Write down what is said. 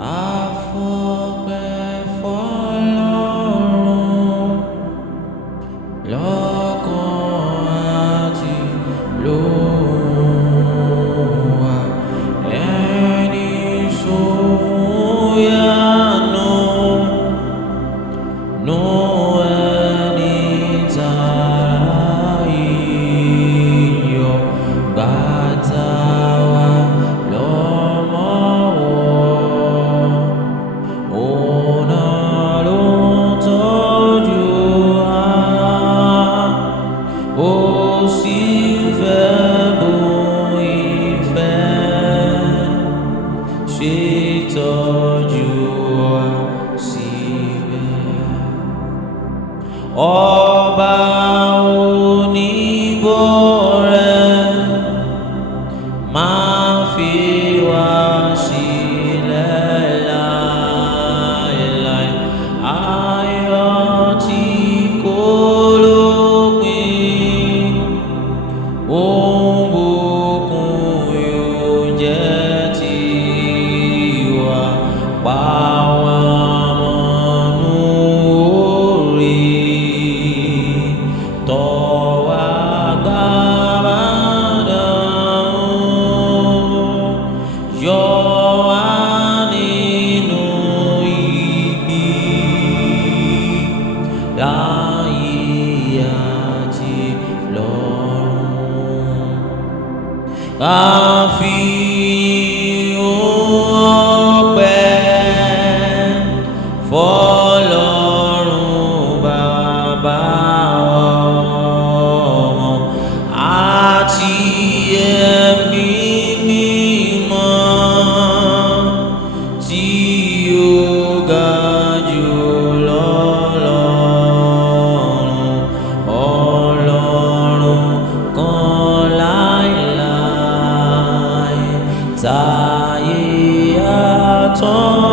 Af'Ope Folorun lọ́kàn àti lówà ẹni sóyànú nú ẹni tààrà iyọ̀ gbàtà wà ṣètọ́jú wa síbẹ̀. Ọba oníbọ̀rẹ̀ máa fi wá sílẹ̀ láéláé. Ayọ̀ tí kò lópin, ohun bùkún yóò jẹ́ tiwa. Pa wá mọ́nú orí, tọ́ wa gbàbàdà, yọ wá nínú ibi láyé àti lọ́run. Ká fi Folorun Baba Ọmọ àti Ẹ̀mí Mímọ́ tí ó ga jùlọ lọ́run, Ọlọ́run kan láéláé táyé àtọ́.